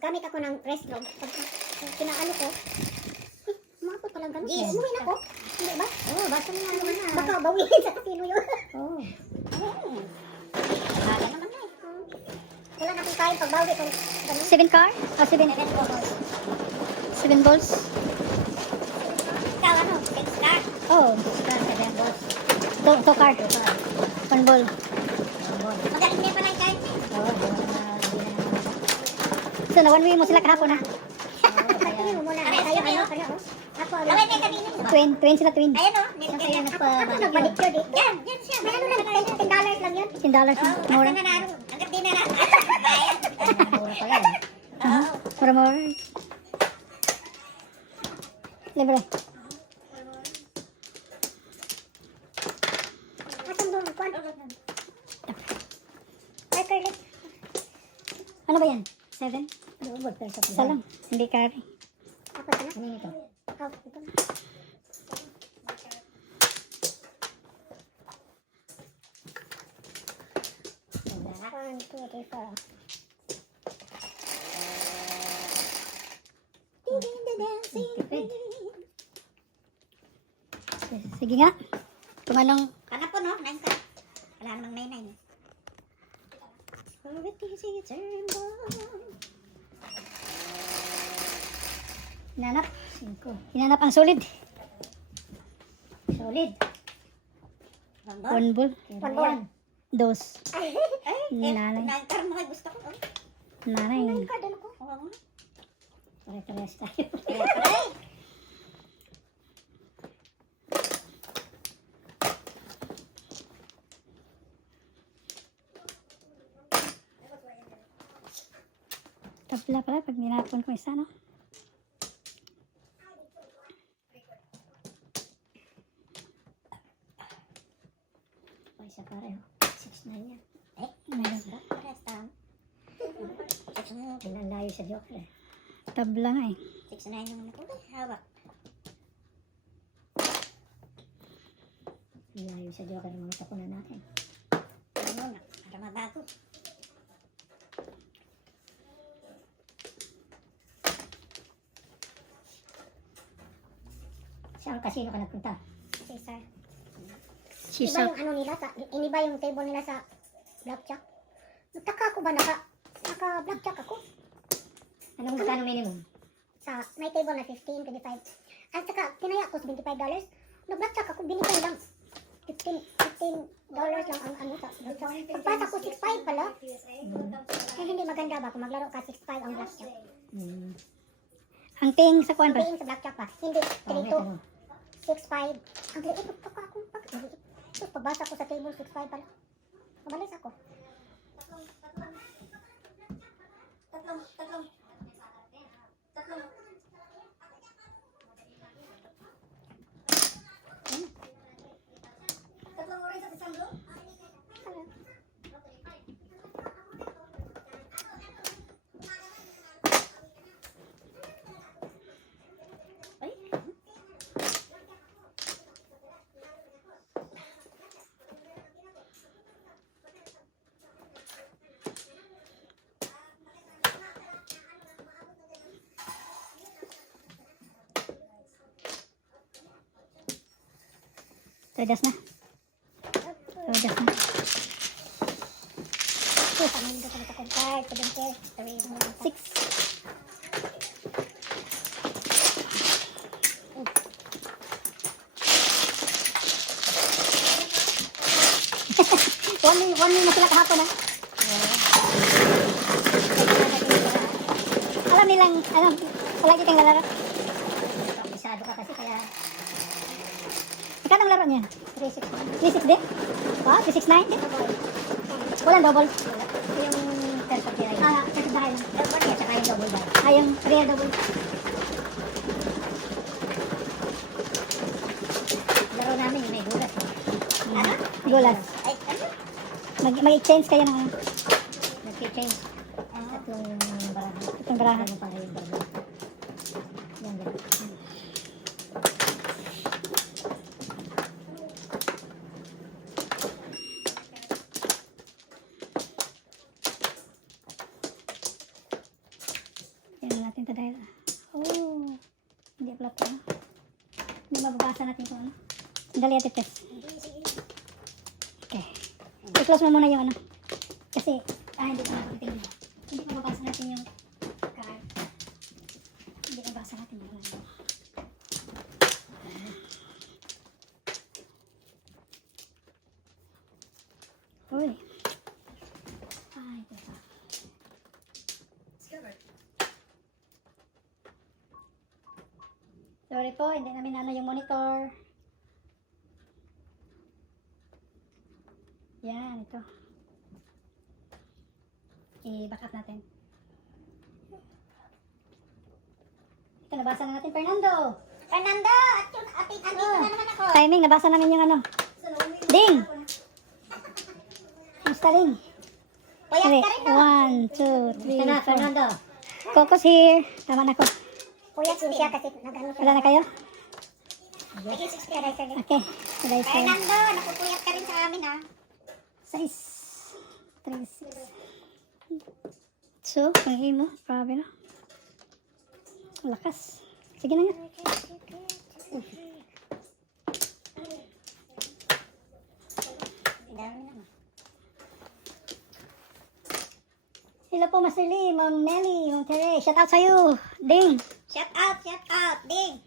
Gamit ako ng press log. Pag kinaano ko, umabot palang ganun. Yes. Umuwi na ko. Hindi ba? Oo, basta mo nga naman na. Baka bawiin sa sino yun. Oo. Kaya naman na wala na akong kain pagbawi kung ganun. 7 car? O 7 balls. 7 balls? Ikaw ano? 6 car? Oh, 6 car, 7 balls. 2 car. 1 ball. Magaling din pala yung card. Oo, So, na-one way mo sila kahapon ha? Tingin mo muna. Ayaw, ano? Ako, gawin na kanina. Twin sila, twin. Ayan o. Ako nagpalicture eh. Yan siya. May ano lang, $10 lang yun. $10 na. Mura. Hanggang di na lang. Mura. Libre. Asang doon? Kuan? Ay, Carlet. Ano ba yan? 7? Isa Isa lang. Hindi carry. Apat na? Ano ito? Ito na. One, two, three, four. Sige nga. Kung anong... Kana po no? 9 ka. Wala namang 9. Hinanap. 5. Hinanap ang solid. Solid. 1 ball. 1 ball. 2. Ay, Nanay. 9 car mo gusto ko. Nanay. 9 car dala ko. Oo. Pare-parehas tayo. Ay. Tabla pala pag ninapon ko isa, no? Ay, isa pareho. 6-9 yan. Meron ba? Pares tao. 6-9. Pinalayo sa joke eh. Tabla nga eh. 6-9 yung nakulay. Hawak. Pinalayo sa joke ng mga tapunan natin. Ano na? Para mabago. Saan kasino ka nagpunta? Cesar. Iba yung ano nila, iniba yung table nila sa blackjack. Nagtaka ako ba naka-blackjack ako? Anong magkano minimum? May table na 15, 25. At saka, tinaya ko sa $25. Nag-blackjack ako, binigay lang. $15 lang ang ano sa blackjack. Pagpasa ko, 6.5 pala. Eh, hindi maganda ba kung maglaro ka 6.5 ang blackjack? Ang ting sa kuwan Ang pa? tingin sa blackjack pa. Hindi, 3-2. 6.5. Ang liit, nagtaka ako. Tapos pagbasa ko sa table, 6.5 pala. Mabalis ako. Tatlong. Tatlong oras at isang blow? Todas na. Todas na. Pangin ko sa card, 6. One na sila kahapon ha. Alam, palagi kang lalaro. Bisado ka kasi kaya Magkano ang laro niya? 3-6. 3-6 din? Wow, 3-6-9 din? Walang double? Yung third party ay. Third bahay lang. Third party at saka yung double bar. Yung real double. Laro namin yung may gulat. Ano? Gulas. Ay, ano? Mag-exchange kayo ng Nag-change. Tatlong baraha. itong baraha. Ano para yung baraha? Yan, ganun. natin ito dahil, oh, hindi pala ito. Hindi mababasa natin kung ano. Dali at test. Okay. I-close mo muna yung ano. Kasi, hindi ko natin tingnan. Hindi mababasa natin yung card. Hindi mababasa natin yung ano. Uy. Ito pa. Sorry po, hindi namin ano yung monitor. Yan, ito. I-back up natin. Ito, nabasa na natin, Fernando. Fernando! Andito na naman ako. Timing, nabasa namin yung ano. Ding! Musta rin? Puyat ka rin, no? 1, 2, 3, na, 4. Fernando. Coco's here. Tama na ko. Puyat din siya kasi nag-ano siya. Wala na kayo? Sige, 60 ricer din. Okay. Rice. Fernando, nakupuyat ka rin sa amin, ha? 6, 3, 6. So, pagi mo. Grabe na. Lakas. Sige na nga. Ang dami naman. Hello po, Master Lee, Ma'am Nelly, Ma'am Tere. Shout out sa'yo. Ding. Shout out, Ding.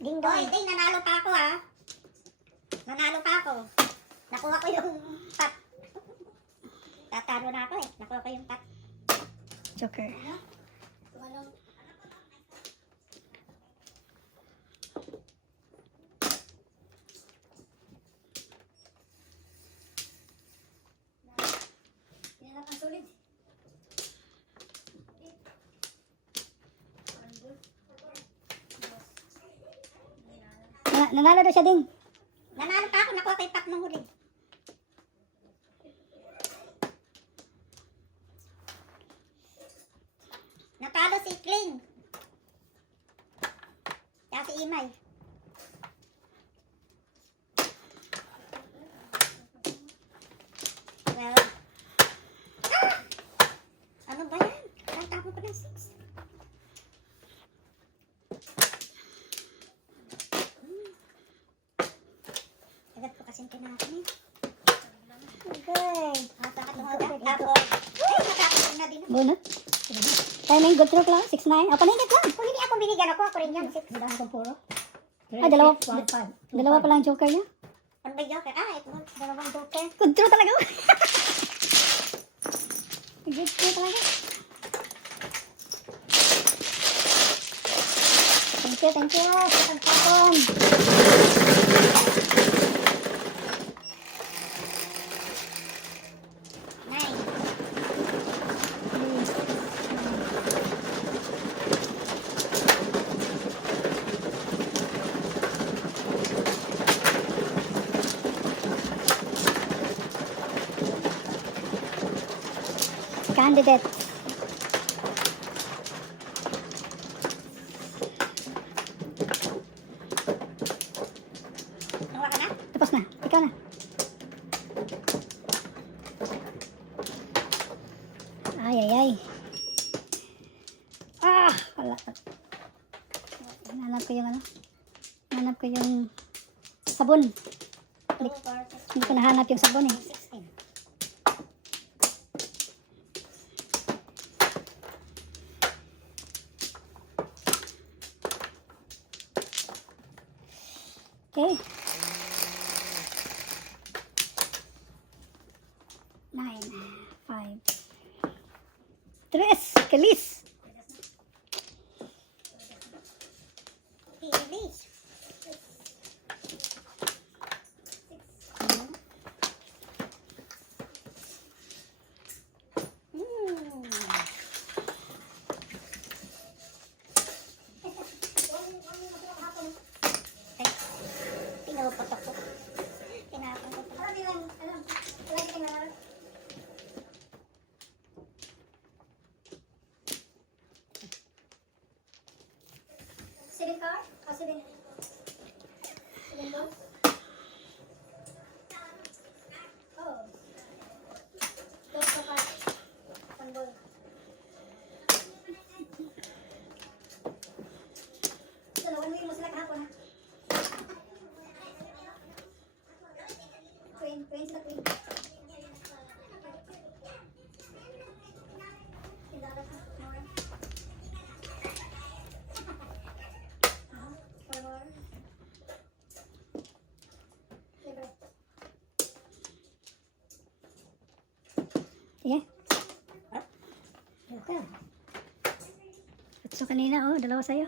Ding Oy, Ding, nanalo pa ako, ha? Nanalo pa ako. Nakuha ko yung pat. Tatalo na ako, eh. Nakuha ko yung pat. Joker. Yan ang sulit. Nanalo daw siya, Ding. Nanalo pa ako, nakuha ko yung pat ng huli. Natalo si Kling. Kaya si Imay. Well. Ah! Ano ba yan? Kanta ko pa ng 6. Agad ko kasing tinakin eh. Okay. Tapos, ay, natapos na din. Bunot. Timing, good throw lang. 6-9. Paninit lang. Kung hindi ako binigyan ako rin yan. 6. Dalawa kong puro. Dalawa pa lang joker niya. Ano ba joker? Ah, ito. Dalawang joker. Good throw talaga. Good throw talaga. Thank you. Sa pagpapon. Nine. Candidate. Nakuha ka na? Tapos na. Ikaw na. Ay. Wala. Nanap ko yung ano. Nanap ko yung sabon. 2, 4, 6, Hindi ko nahanap yung sabon eh. 16. Okay. 9, 5. 3. Kalis. Bilis. Pinapatak ko. Pinapatak ko. Silent card? O silent? Silent ball? Oh. Close the card. One ball. So kanina, oh, dalawa sa'yo.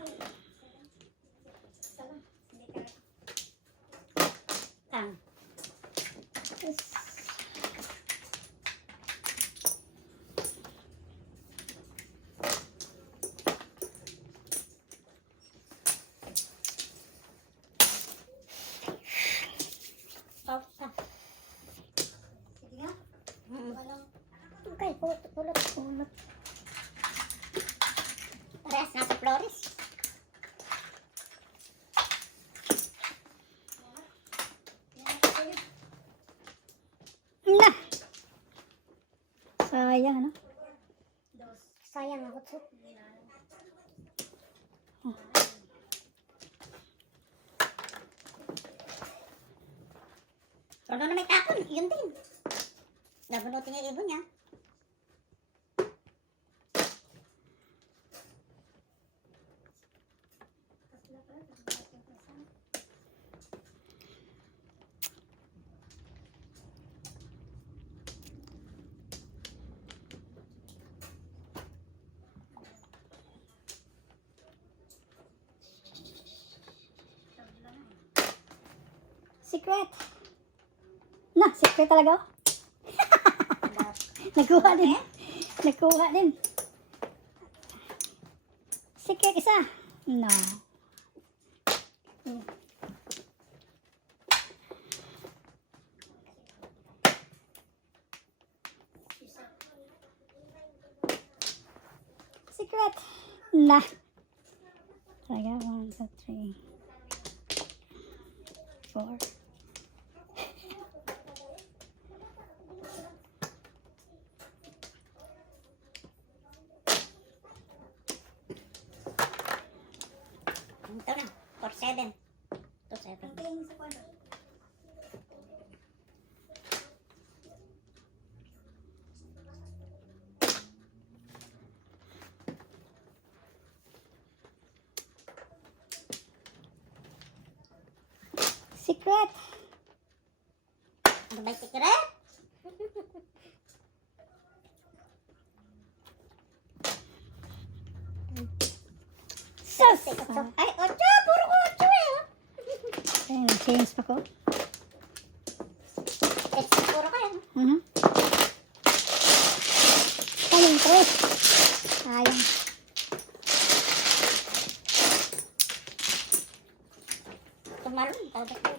Kang. Yes. Pause ka. Sige nga. Okay, pulot. Pulot. Parehas nasa Flores. Na! Sayang, ano? Sayang ang hutso. Pero na may tapon, yun din. Nabunutin niya yung ibon niya. Secret! Na, secret talaga, oh. Nagkuha din. Nagkuha din. Secret isa. No. Secret. Na. Talaga, 1, 2, 3, 4. Ito na, 4-7. 2-7. Secret. Ano ba yung secret? Sus! Ay, 8! Puro 8 eh! Ay, nag-change pa ko. Puro kayo. Sayang, tres. Sayang. Tumalon, tawag ko.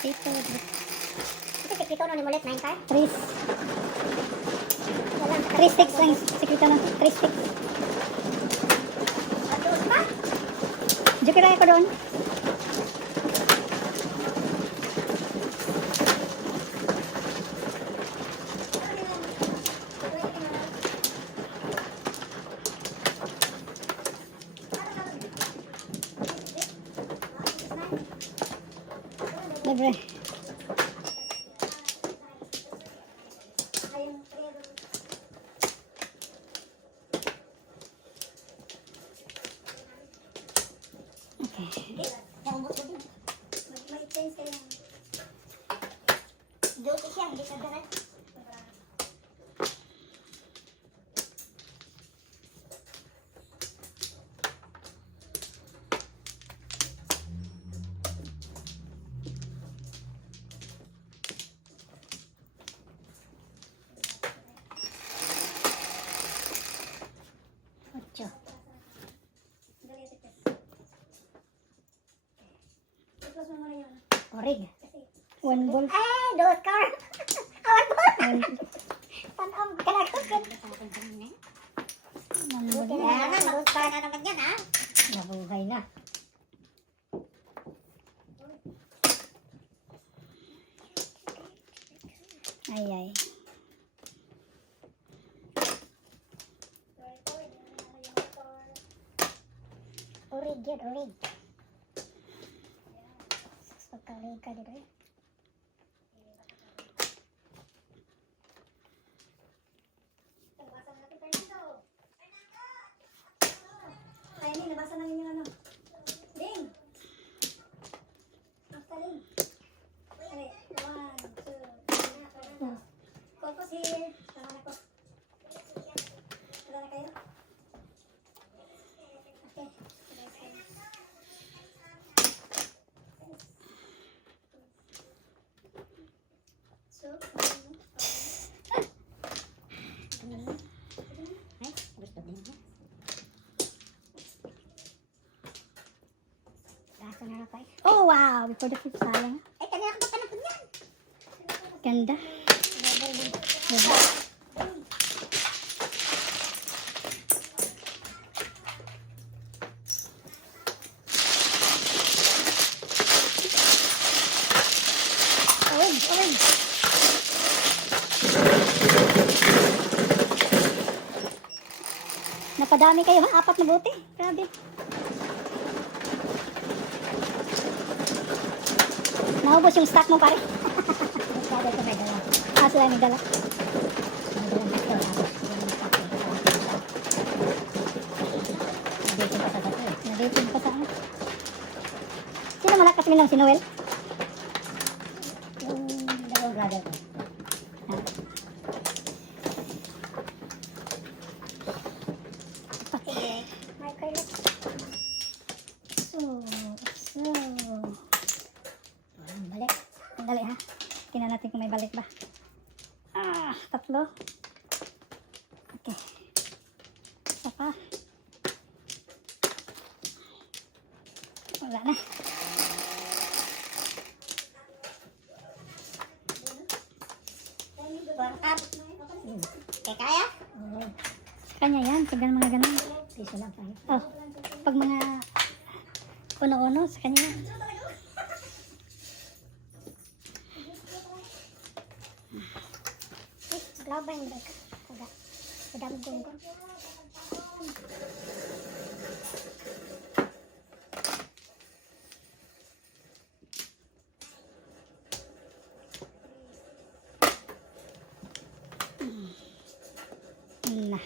Ito, Ito, sikito no ni mulit, 9 card. tres. Walang 3 sticks lang. Secret lang. 3 sticks. Patuos pa? Joker ako doon. Libre. Okay. Naubos ko din. May change kayo. Duty siya, hindi ka direct. Ocho. Orig. One ball. Ay, dos card. Awan po. One, Tanong, kalagkot. one ball. Kaya na, mag-uspara na naman yan, ha? Nabuhay na. Ay, ay. Orig yan, orig. Pagka-orig ka dito eh. Ay, Ning, nabasa na yun yung ano. Ning! Basta, Ning. Ay, 1, Ay, gusto din niya. Laso na lang pa eh. Oh, wow! Before the flip, sayang. Ay, kanina ka pa na po yan. Ganda. Level din. Diba? Orange, orange. Napadami kayo ha? 4 na bote. Grabe. Naubos yung stock mo pare. Sabi ko may dala. Sila may dala. Nandito pa sa bato eh. Nadating pa sa ano. Sino malakas minang si Noel? Yung dalawang brother ko. Marker lang. So. Balik. Dali ha. Tingnan natin kung may balik ba. 3. Okay. Isa pa. Wala na. Kaya? Sa kanya yan. Pag mga ganun. Piso lang tayo. Oh. Pag mga uno-uno, sa kanya yan. Glaba yung break. Kadami gunggong. Na.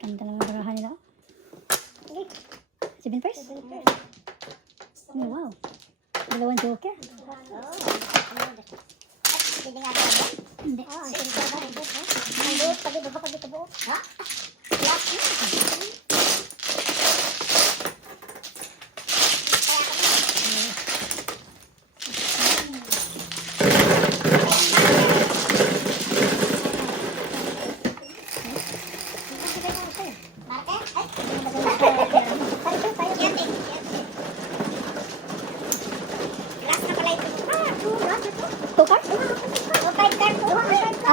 Ganda ng barahan nila. 7 pairs? Oh, wow. Dalawang joker. Hindi nga ba? Hindi. Ang sinta ba? Ang buot pag iba pag ito buo. Ha? Last yun. Two cards?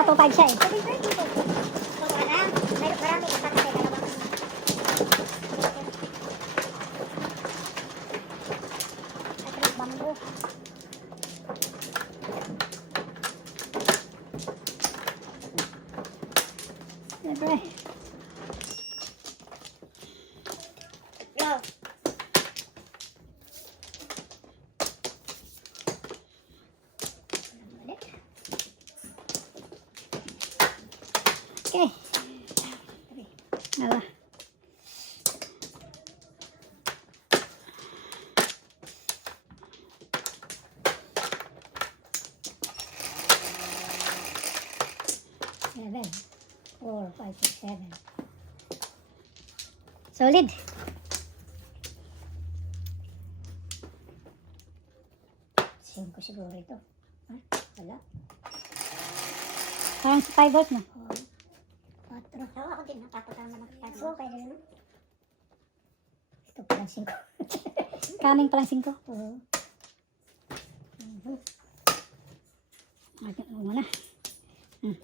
2-5 siya eh. Siyempre. Okay. Nala. Seven. 4, 5, 6, 7. Solid. Singko siguro ito. Ha? Wala. Parang 5 volts na. 4. Ako din, napapatama ng 5. Oo, pwede naman. Ito parang 5. Kaming palang 5. Oo. Agad mo muna. Oh.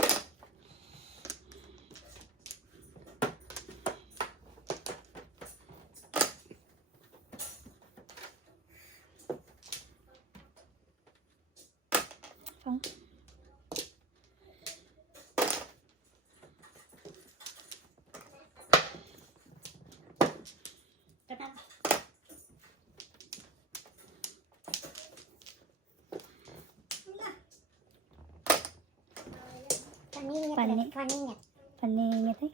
Paningat. Pani. Paningat. Paningit eh.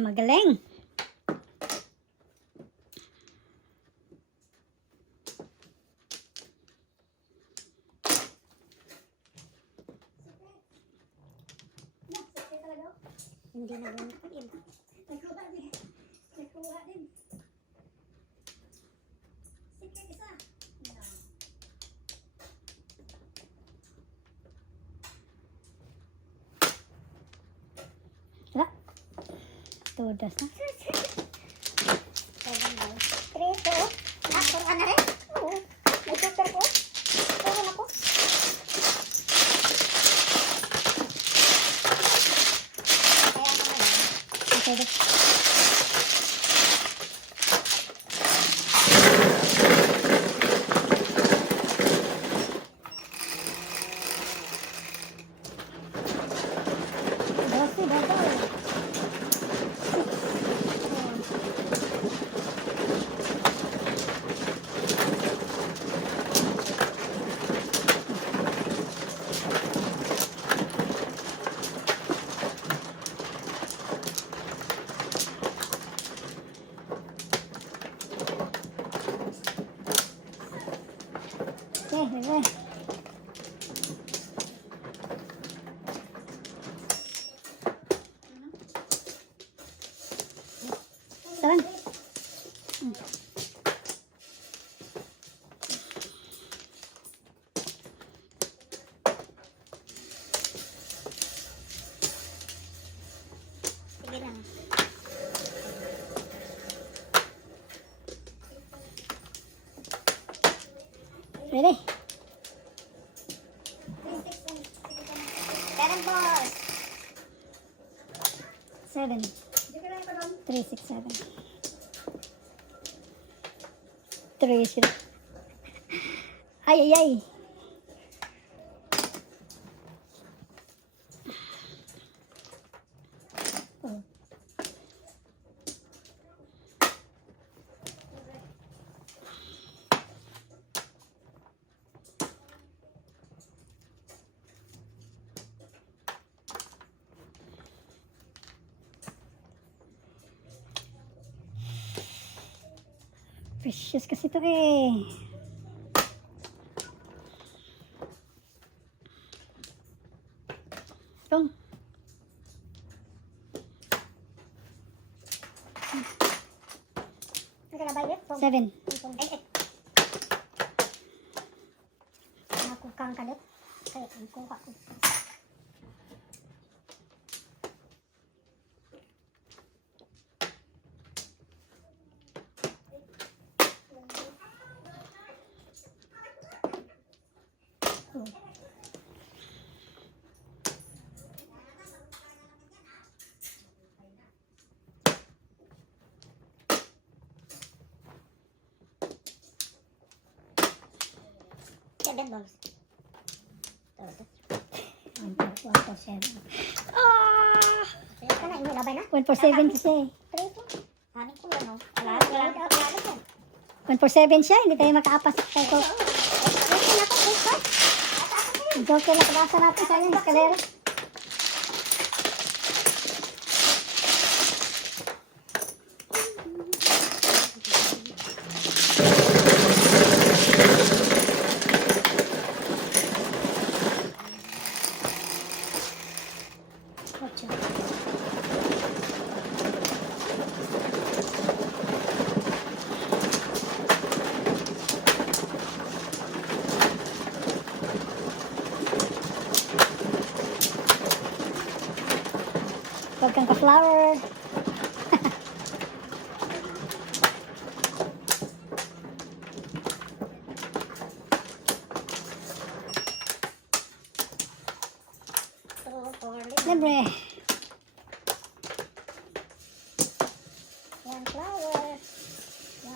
Magaling. Hindi na ganun ko yun. Nagkuha din. Nagkuha din. Sikit isa. Wala. Tudas na. Preso. Nakor ka na rin? Oo. May super ko. Puro na ko. Kaya ko na yun. Okay, guys. Dosi, babaw. Okay, bebe. Seven. Sige lang. Ready? Seven balls. 7. 3, 6, 7. 3, 0. Ay, ay, ay. Oh. Precious kasi ito eh. Itong. Nakalabay yun. 7. Ay. Nakukang kalit. Kaya ang kuha ko. Seven balls. 1 Ah! Kaya ka na, labay na. 1 for 7 kasi. Preso. Hanin ko yan, no? Wala. 1 for 7 siya. Hindi tayo makaapas. Tayo. Preso na to, preso. Joke lang. Pagkasa natin sa yung eskalera. Huwag kang ka-flower. Libre. One flower. One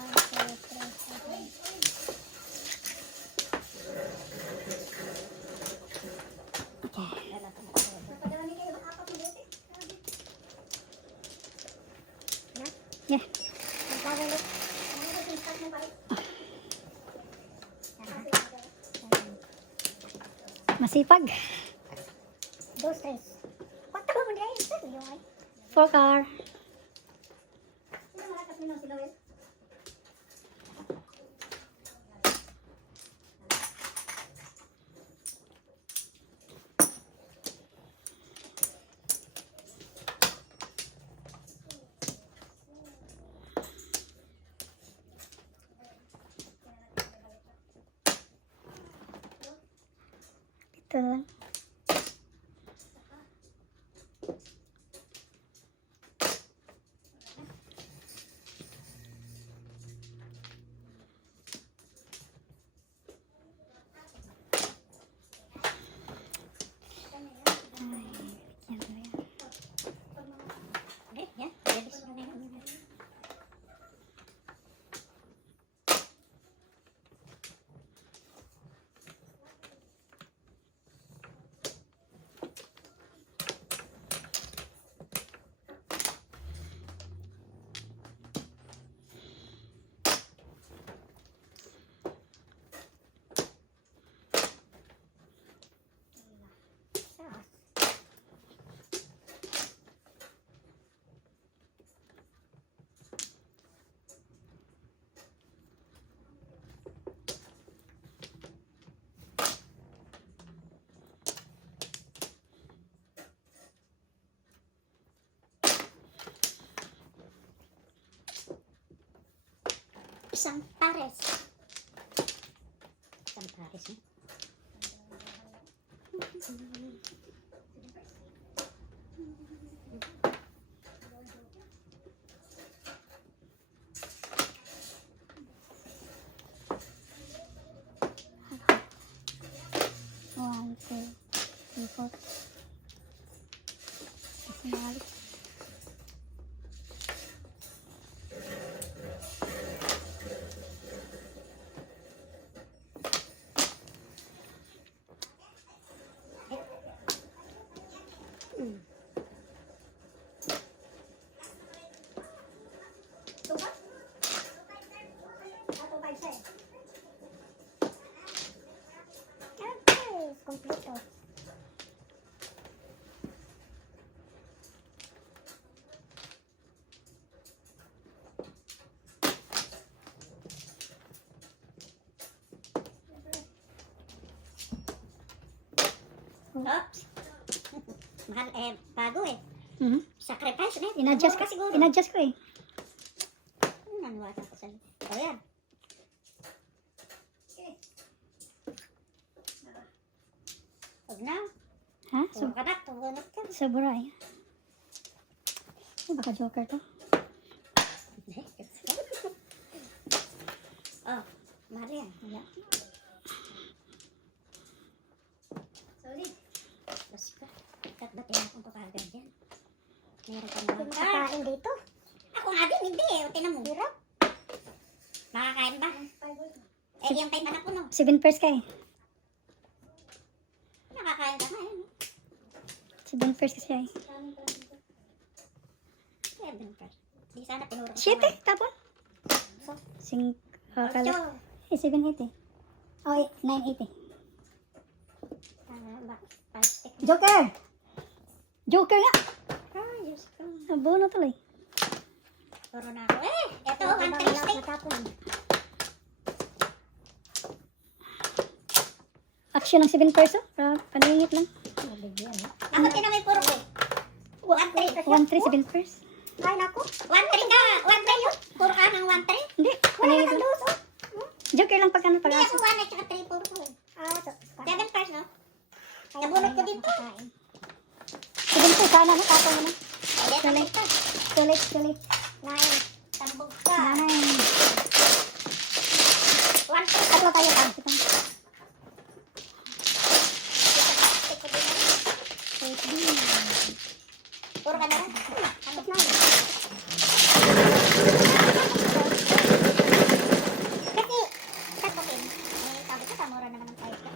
Yeah. Bago ulit. Masipag. Dos, tres. Kwanta mo dyan? Yung ay. 4 car. Ito lang. Yan. Isang pares. Isang pares, eh. One, two, three, four. Sinali. Okay, kompleto. Oops. Mahal bago eh. Mhm. Sacrifice na. In-adjust ka siguro. In-adjust ko eh. Nanuwasan ko sa O yan. Huwag na. Ha? Huwag ka na. Tugunot ka. Sobra eh. Ay, baka joker to. Oh, Maria. Wala. Solid. Bas ka. Kat ba tinapon ko kagad yan? Meron ka Hindi naman. makakain dito. Ako nga din, hindi eh. O, tinan mo. Hirap. Makakain ba? Eh, yung tayo anak ko no. 7 pairs ka eh. Nakakain ka nga eh. 7 pairs kasi ay. 7 per. Di sana tinuro ko. 7 tapon. So, 5 kala. Ocho. Eh 780. Oh, 980. Ba? 5 stick. Joker! Joker nga! Ah, Diyos ko. Abono tuloy. Turo na ako. Eh, eto, Diba, 1 wala 3 stick. matapon. Action ng 7 pairs oh. Paningit lang. Ako tinamay puro ko. 1 3. 1, 3, 7 pairs. Ay, naku. 1 3 ka. 1 3 yun. Puro ka ng 1 3. Hindi, Wala paningit kang lang. luso. Joker lang pag ano pag Hindi aso. ako 1 at saka 3 puro ko. Ah, so. 7 pairs no? Kaya Nabunot ko wala dito. makakain. 7 pairs sana no, tapon mo na. Ulit, Tuloy. ulit ka. Tuloy. 9. Tambog ka. 9. 1 3. Tatlo tayo pa. Puro ka na rin. Ano? Kasi, tagpukin. Eh, sabi ko, tamura naman ang price ka.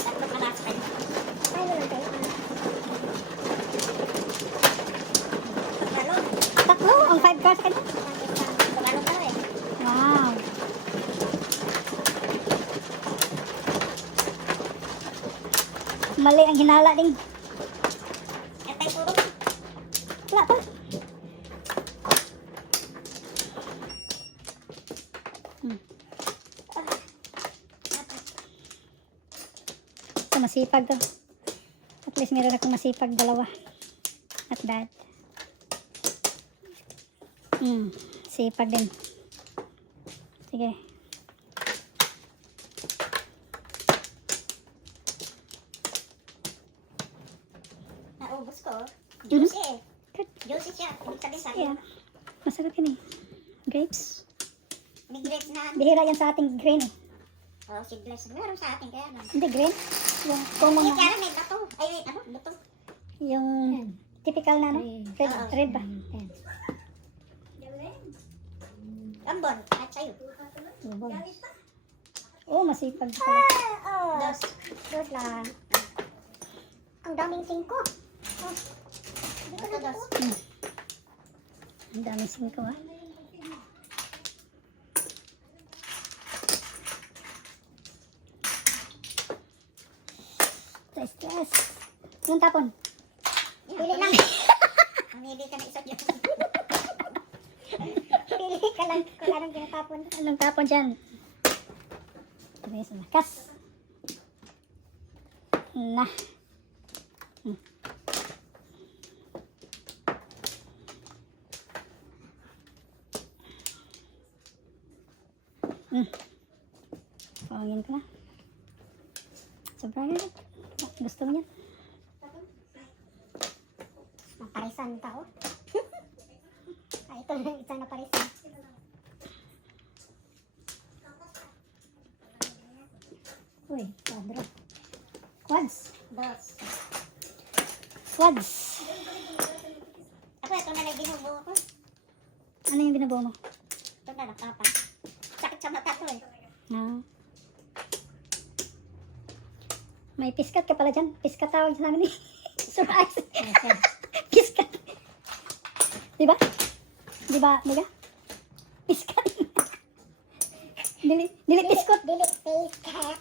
Tatlo ka last time. Ay, walang tayo. Pagkalong. 5 ka sa kanya? Ano ka eh? Wow. Mali ang hinala ding. Yan tayo puro. Wala pa. Ito, masipag to. At least meron akong masipag dalawa. At that. Sipag din. Sige. Naubos ko. Juicy eh. Good. Juicy siya. Ibig sabihin sabi. Yeah. Masarap yun eh. Grapes. May grapes na. Bihira yan sa ating grain eh. Oh, seedless. Meron sa atin kaya lang. Hindi grain. Yung common Hindi na. kaya may bato. Ay, ano? Bato. Yung typical na ano? Red, Oo. red ba? Ambon. At sa'yo. Oo, masipag pala. Dos. Dos lang. Ang daming 5. Oh. Bato dos. Ang dami 5 ah. Stress. Yung tapon. Pili lang. Mamili ka na isa dyan. Pili ka lang kung anong tinatapon. Anong tapon dyan? Sabi sa lakas. Na. Pangin ko na. Sobrang na. Gusto mo yan? Maparisan tao. Ito na isang naparisan. Uy, kwadro. Quads. Dos. Quads. Ako, ito na lang binubuo ko. Ano yung binabuo mo? Ito na lang, papa. Sakit sa mata to eh. Ah. May piskat ka pala dyan. Piskat tawag sa namin eh. Surprise. Piskat. Diba? Diba? Diba? Piskat. Dili piskot. Dili face cat.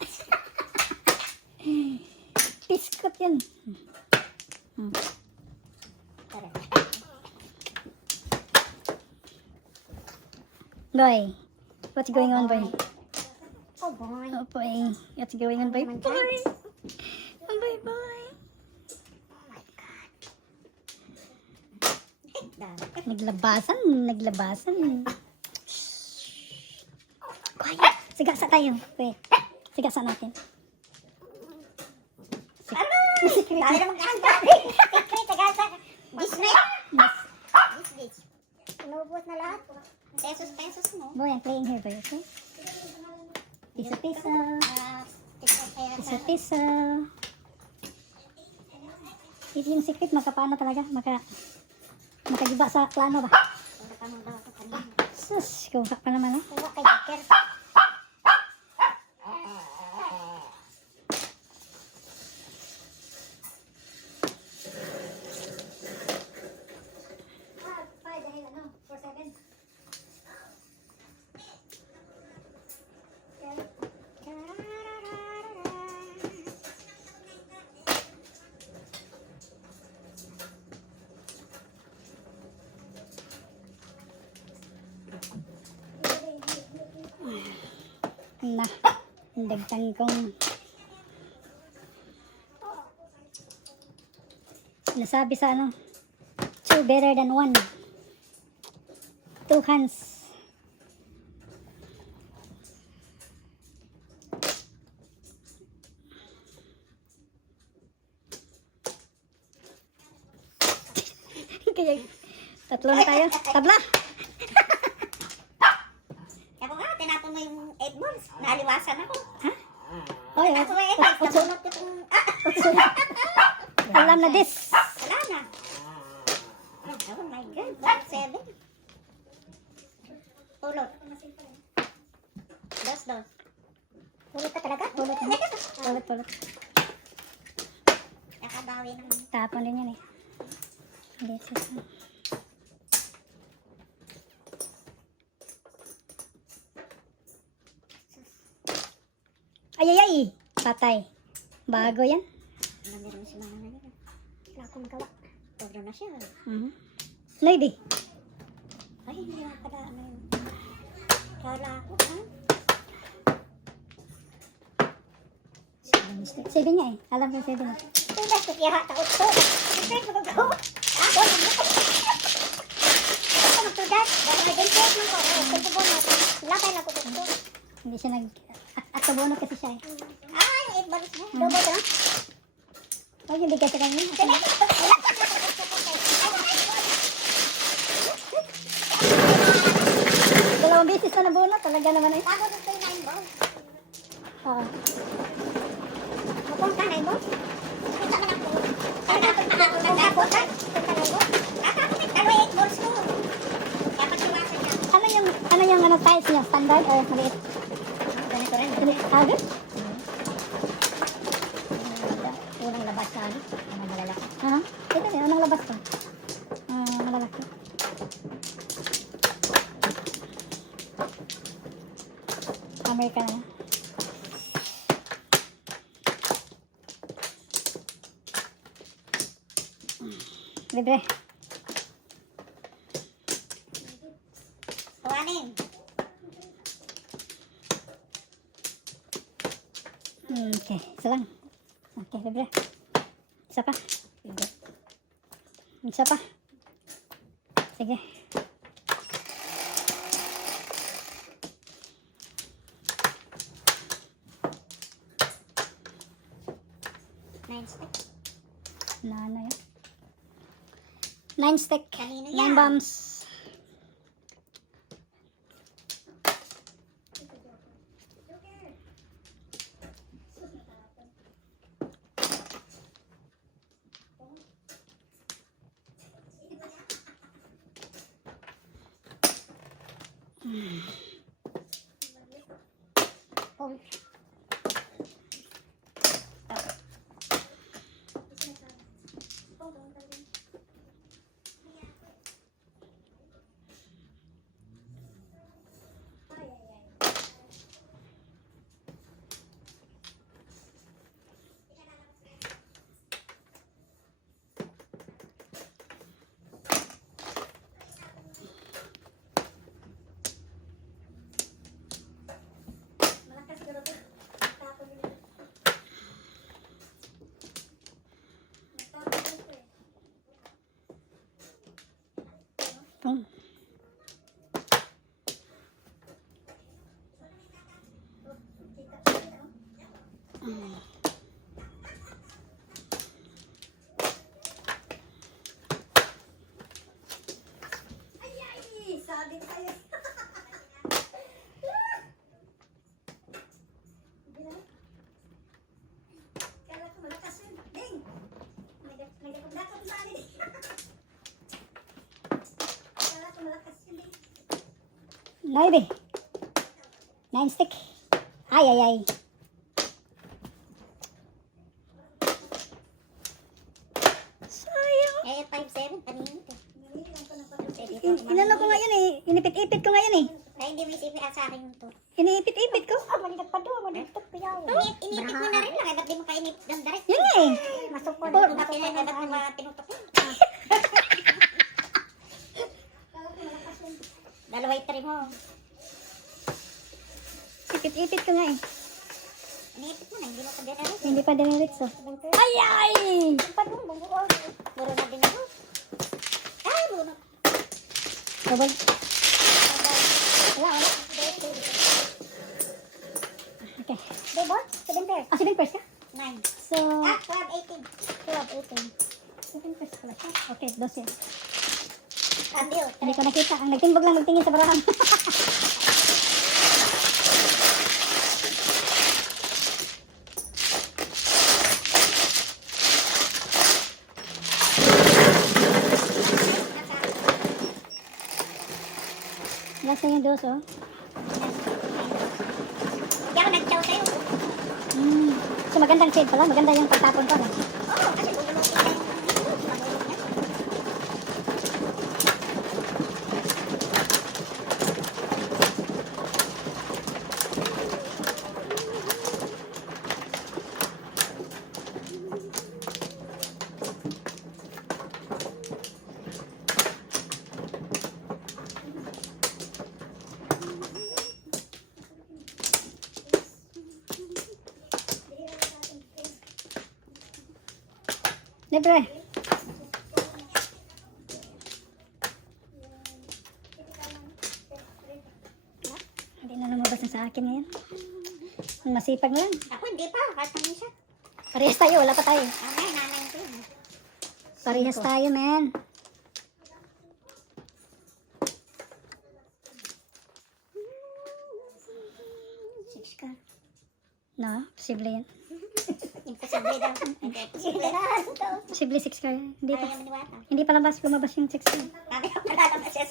Piskot yan. Boy, what's going on, boy? Oh boy. Oh, boy. What's going on, boy? Boy. Oh, boy, boy. Naglabasan. Quiet. Sigasa tayo. Wait. Sigasa natin. Ano? Dali naman kanta. Secret, tagasa. Disney? Yes. This. Inubos na lahat. Pesos mo. Boy, I'm playing here, boy, okay? Piso-piso. Piso-piso. Ito yung secret, paano talaga? Makagiba sa plano ba? Sus, kuha pa naman, oh. Kuha kay Joker. Na, dagtan kong nasabi sa ano, 2 better than 1. 2 hands. Kaya, tatlo na tayo. Tabla! Ako nga, tinapon mo yung 8 balls. Naliwasan ako. Ha? Oh, yeah. Ako eh, nasunod ko itong... Alam na this. Wala na. Oh my God, bakit 7? Pulot. Dos. Ulit ka talaga? Pulot. Nakabawi naman. Tapon din yan eh. This is... Ay, ay, ay. Patay. Bago yan. Meron si Mana ngayon. Wala akong magawa. Sobra na siya. Lady. Ay, hindi na pala ano yun. Kala ko, ha? 7 niya eh. Alam ko 7 na. Ito na, kaya taot to. Ito yung magagawa. Ako, ako magtudat. Dahil nag-intake mo ko. Kung po na, lakay na ko dito. Hindi siya nag... Aktobono kasi siya eh. Ah, yung 8 balls na. Double na. Huwag yung bigay sa kanya. Dalawang beses na nabuno. Talaga naman eh. Bago dito yung 9 balls. Oo. Mukong ka, 9 balls. Kita man ako. Kaya ako nagkabot ka. Punta 9 balls. Dalawa 8 balls ko. Dapat iwasan ka. Ano yung ano size niya? Standard or maliit? Ganito rin. Agad? Unang labas sa ano? Ang malalaki. Ano? Ito din. Anong labas ko? Malalaki. American na. Libre. Kuhanin. Okay. Isa lang. Okay, libre. Isa pa. Isa pa. Sige. Nice. Ano yun? 9 stick. Kanino 9 yan? bombs. Kung Boom. Nueve. 9 stick. Ay, ay, ay. Sayang. Eh, 5-7. Kanino ito? Inano ko ngayon eh. Inipit-ipit ko ngayon eh. Ay, hindi may CPR sa akin ito. Iniipit-ipit ko. ah, maligat pa doon. Maligat pa yaw. Inipit mo na rin lang. Ba't di mo kainip ng direct? Yun nga eh. Masukod. Ba't mo mga tinutok mo? Dalawa yung trim mo. Ipit-ipit ko nga eh. Inipit mo na. Hindi mo pa generate. Hindi pa diniritso. Ay, ay! Pa doon. Bumuol. Puro na din ako. Ay, muna. Double. Wala, wala. Okay. Double? 7 pairs. 7 pairs ka? 9. So, Ah, 12, 18. 7 pairs pala siya. Okay, 12. Cambio. Hindi ko nakita. Ang nagtimbog lang magtingin sa barahan. Last na yung dos, oh. Hindi ako nag-chow sa'yo. So magandang shade pala. Maganda yung pagtapon ko. Oo, kasi bubulutin na yung mahulog na. Libre. Hindi na lumabas na sa akin ngayon. Ang masipag mo lang. Ako hindi pa. Kahit naman siya. Parehas tayo, wala pa tayo. Nanay ko yun. Parehas tayo, men. Six ka. No, posible yan. Imposible daw. Hindi. Posible na. Posible 6 ka. Hindi pa. Ayaw maniwata. Hindi pa lumabas yung 6 ka. Sabi ko pala siya.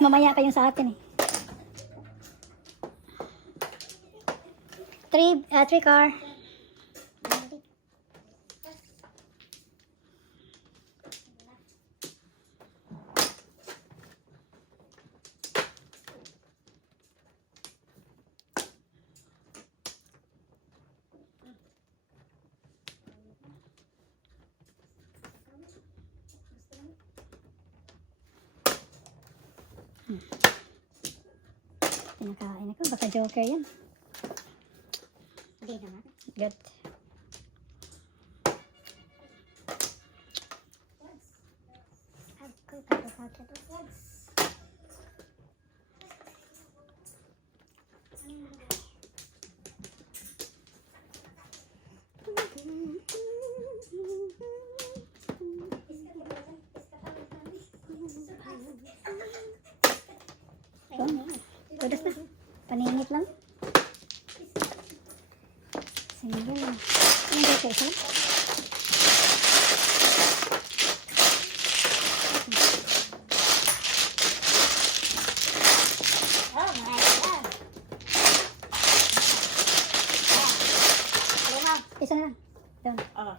Mamaya pa yung sa atin eh. 3 car. Pinakain ako. Baka joker yan. Hindi naman. Good. Tudas na. Paninit lang. Single. Anong gusto isa? Oh, mga ito. Lima. Isa na lang. Doon. Oh.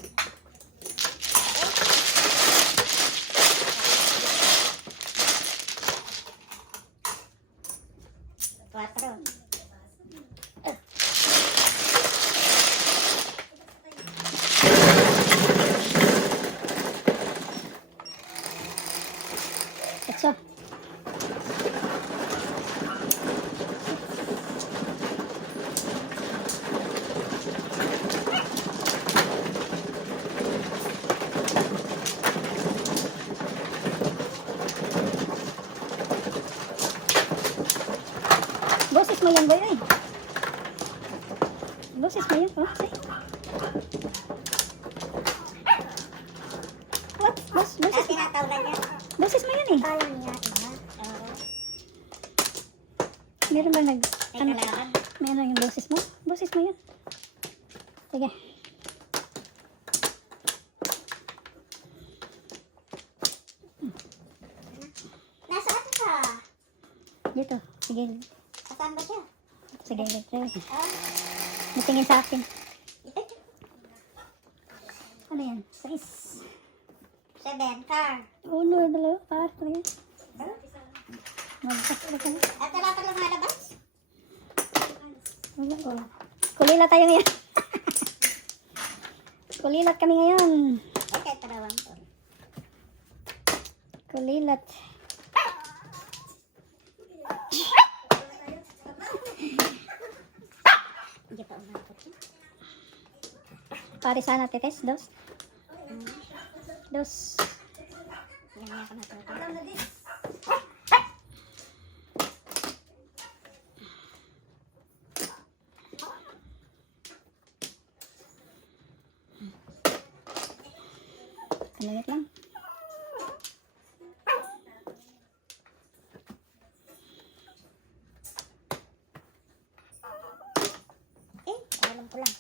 Cuatro. Etso. Boses mo yan, boy. Ay. Boses mo yan. Oh, say. What? Boses. Tinatawagan niya. Boses mo yan eh. Kala niya, iba. Oo. Meron ba nag... May Ano? kalaban. Meron yung boses mo? Boses mo yan. Sige. Nasaan ka? Dito. Sige. Nasaan ba siya? Sige. Sige. Ah, Natingin sa akin. ito. Ano yan? 6. 7 car. Uno, dalawa. Par. Talaga. Magpas ulit kami. At wala pa lumalabas? Wala ko. Kulila tayo ngayon. Kulilat kami ngayon. Eh, kahit tarawang ko. Kulilat. Hindi pa umabot yun. Pare sana tetes. Dos. Dos. Yan nga ako natuto. Kalayat lang. Eh, alam ko lang.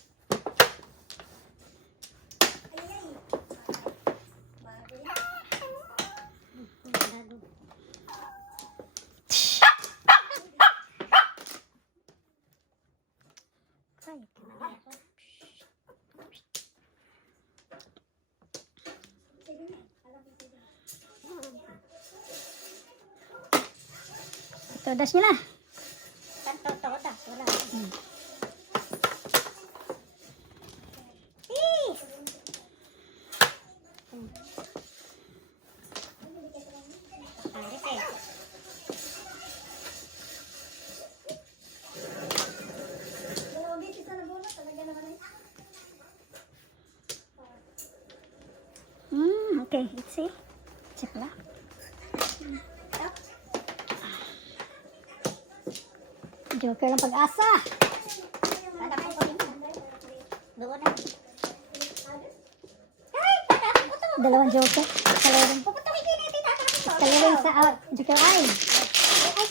Bago. Ay. Ito, dash nyo na. Tanto, tota. Wala. Hmm. Eh! Aris eh. Joker lang pag-asa. Para ko din. Doon na. Ay, para ako po to. Dalawang joker. Coloring. Puputukin din natin tatapos to. Coloring sa joker eye. Ay,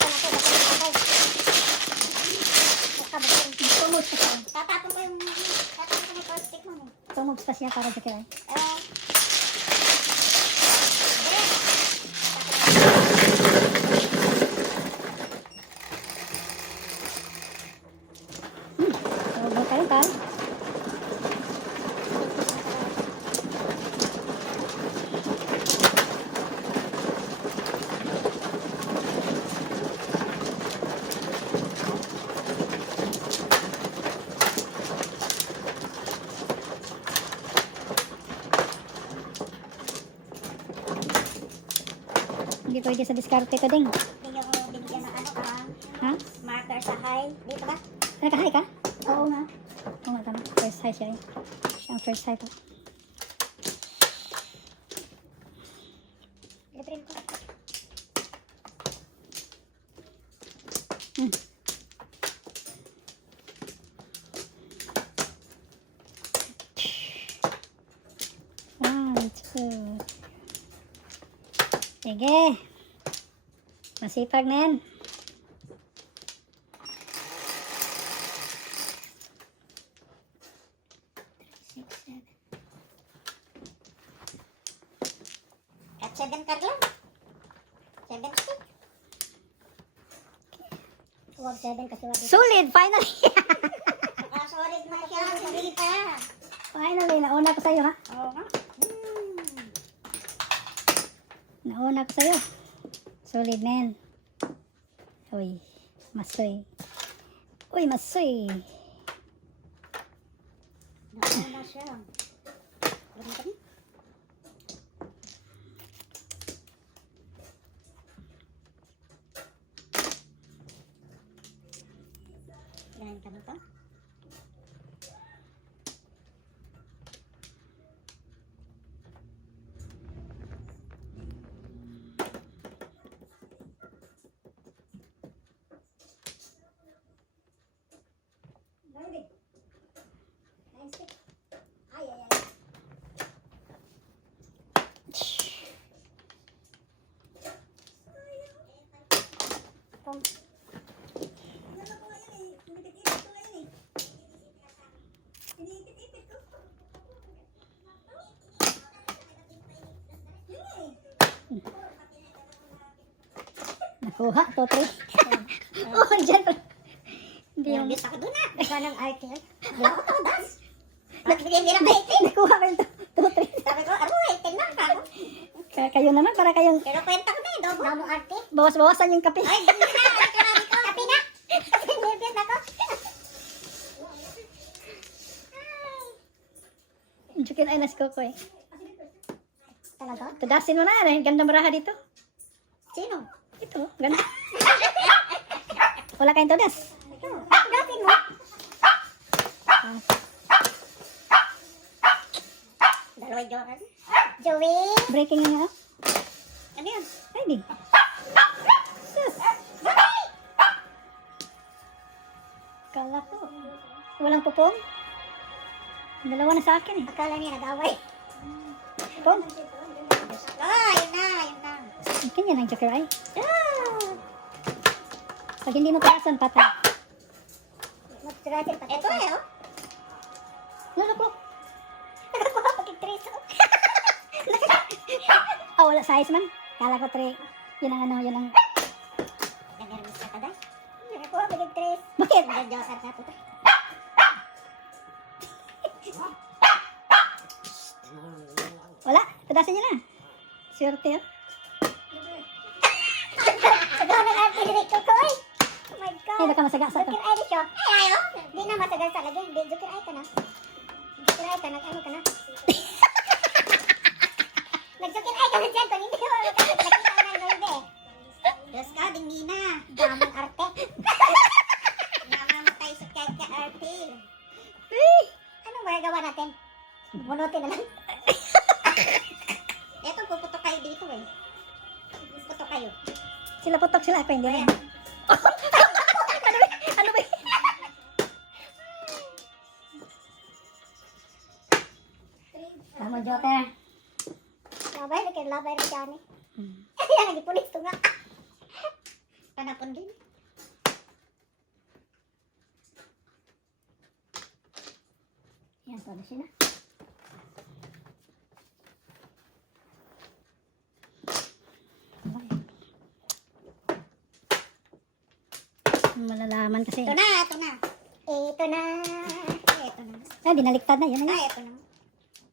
sana ko. Tumog pa siya. Tatapon ko yung first stick mo. Tumog pa siya para joker eye. Tumog ka rin pa. Hindi pwede sa diskarte ito ding. Hindi ko binigyan ng ano ka. Ha? Marker sa high. Dito ba? Nakahay ka? Oo nga. Oo nga tama. First high siya eh. Siya ang first high to. Libre ko. One, two. Sige. Masipag na yan. At 7 card lang. 7 stick. Huwag 7 kasi wag. Solid! Finally! Solid na siya. Solid pa. Finally! Nauna ko sa'yo ha? Oo nga. Nauna ko sa'yo. Solid na yan. Uy. Masoy. Uy, masoy. Nauna siya. Ganun kami. Ganun kami to. Nakuha. 2, 3. Oh, dyan. Hindi Yung yung... bis ako doon na. Ikaw ng arte. Hindi ako todas. Nagbigay nila ba 18? Nakuha ko yung 2, 3. Sabi ko, ano 18 lang ako. Kayo naman, para kayong Pero kwenta ko na eh, dobo. Wala mong arte. bawas-bawasan yung kape. Ay, hindi na. Ay, karami ko. Kapi na. Nervous ako. Yung chicken ay nas koko eh. Talaga? Tudasin mo na, ganda maraha dito. Sino? Ito, ganda. Wala kayong tudas. Ito. Dasin mo. Ah, Dalawang joker. Joey. breaking nga. Ano yun? Ready. Sus. Kala ko. Walang pupong. Dalawa na sa akin eh. Akala niya nag-away. Pupong. Yun na, yun na. Akin yan ang joker eye. Ah! Pag hindi mo taasan, patay. Mag-surasin pa. Ito eh, oh. Lulok-lok. Pag-trace ako. Ah, wala size man. Kala ko 3. Yun ang ano, yun ang... Nag-nervous ka taday. Ako, mag-trace. Bakit? Nag-joker na po. Wala. Tudasin niyo na. Swerte yun. Sagaw ng arte director ko eh. Oh my Ay, God. baka masagasa ito. Joker eye siya. Ay, ayaw. Di na matagal sa lagi. Di, Joker eye ka na. Joker eye ka na. Ano ka na? Nag-Joker eye ka na dyan. Kung hindi mo nakita ko na nolde. Diyos ka, dinggi na. Damang arte. Namamatay sa kaka-arte. Anong magagawa natin? Bunutin na lang. Ito, puputok kayo dito eh. kayo. Sila putok sila, ako hindi Ayan. rin. Ano ba? Tama, Joker. Labay na kayo, labay na dyan eh. Hmm. Yan, nagipulis to nga. Panapon din. Yan, todo sila. Malalaman kasi. Ito na, ito na. Ito na. Ito na. Ay, binaliktad na. Yan na. Ito na.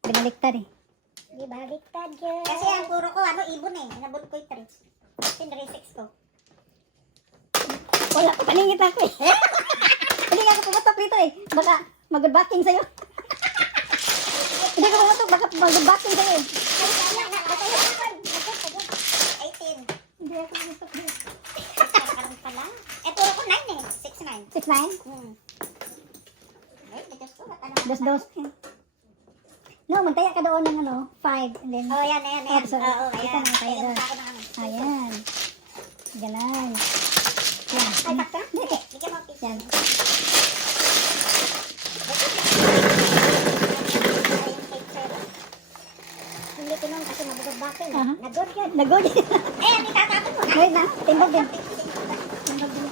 Binaliktad eh. Di baliktad yun. Kasi ang puro ko, ibon eh. Inabot ko yung 3. 6 ko. Wala, paningit ako eh. Hindi nga ako pumatok dito eh. Baka mag-backing sa'yo. Hindi ko pumatok, baka mag-backing sa'yo eh. 18. Hindi ako pumatok dito. Parang pala. Eh, puro ko 9 eh. 6, 9. 6-9? Ay, Diyos ko. Dos-dos. No, magtaya ka doon ng 5. And then, Oh, yan, yan, yan. sorry. Oo, Ito ayan. na, kaya Ayan, doon. ako na kami. Ayan. Ganon. Yan. Ay, takta? Hindi. Bigyan mo ang piso. Yan. Hindi ko nun kasi mabugod-bakil. Aha. Nagod yun. Nagod. Eh, ang itatapon mo na. Wait na. Timbog din. Timbog din.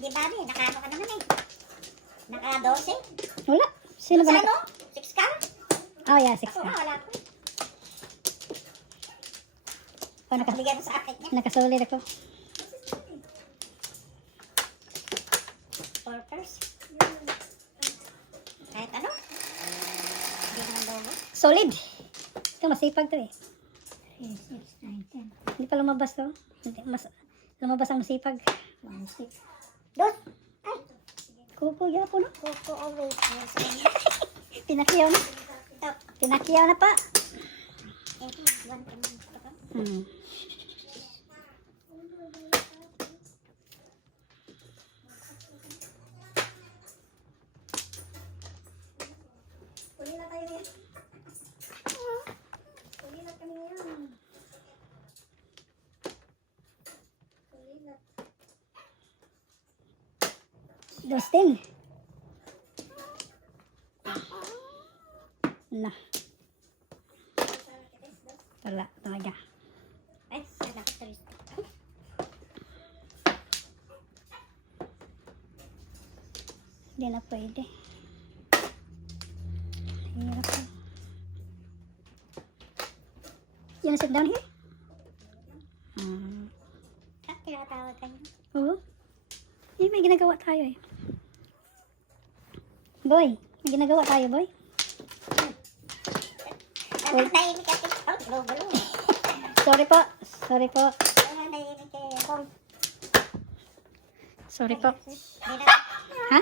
Di ba, eh? Nakaano ka naman eh. Naka-12. Wala. Sino ba Sa nag... ano? 6 ka? Oh, yeah, 6 Ako ka. wala ko. Oh, Bigyan mo sa akin niya. nakasulit ako. Porters. Kahit ano? Hindi naman dobo. Solid. Ito, masipag to eh. 3, 6, 9, 10. Hindi pa lumabas to. Hindi, lumabas ang masipag. 1, 6. Dos. Ay, Kuko, yan po no? kuko away. Tinakiyaw na. Top. Tinakiyaw na pa. Eh, 1 ka naman. Ito ka. Hmm. Uli na tayo yan. Uli na kami ngayon. Uli na. Dustin. Na. Wala, talaga. Ay, sada. Tulis. Hindi na pwede. Hirap po. You wanna sit down here? Tinatawag kayo. Oo. Eh, may ginagawa tayo eh. Boy, may ginagawa tayo, boy. Nahimik ka. Oh, gulo-gulo. Sorry po. Sorry po. Nahimik kayo. Sorry po. Hindi na. Ha?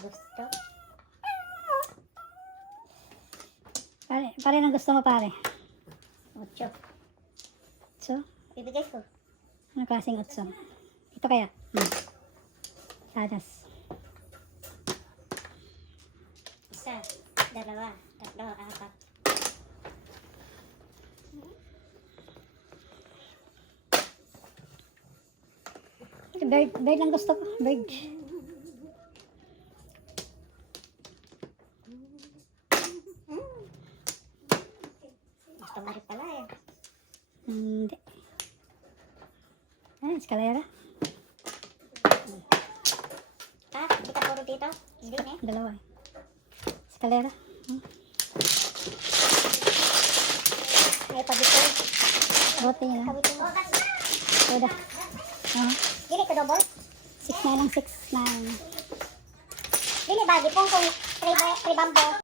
Gusto. Pare nang gusto mo, pare. 8. So, Bibigay ko. ano klaseng utso? Ito kaya? Sadas. 1, 2, 3, 4. Bird lang gusto ko. Bird. Gusto mo rin pala eh. Hindi. Ah, eskalera. Hindi ka puro dito? Hindi eh. Dalawa. Eskalera. Ay, pabito. Bote yun. Pabito mo. Soda. Dili ko double. 6-9 ang 6-9. Dili ba? Di pong kung 3 bambo.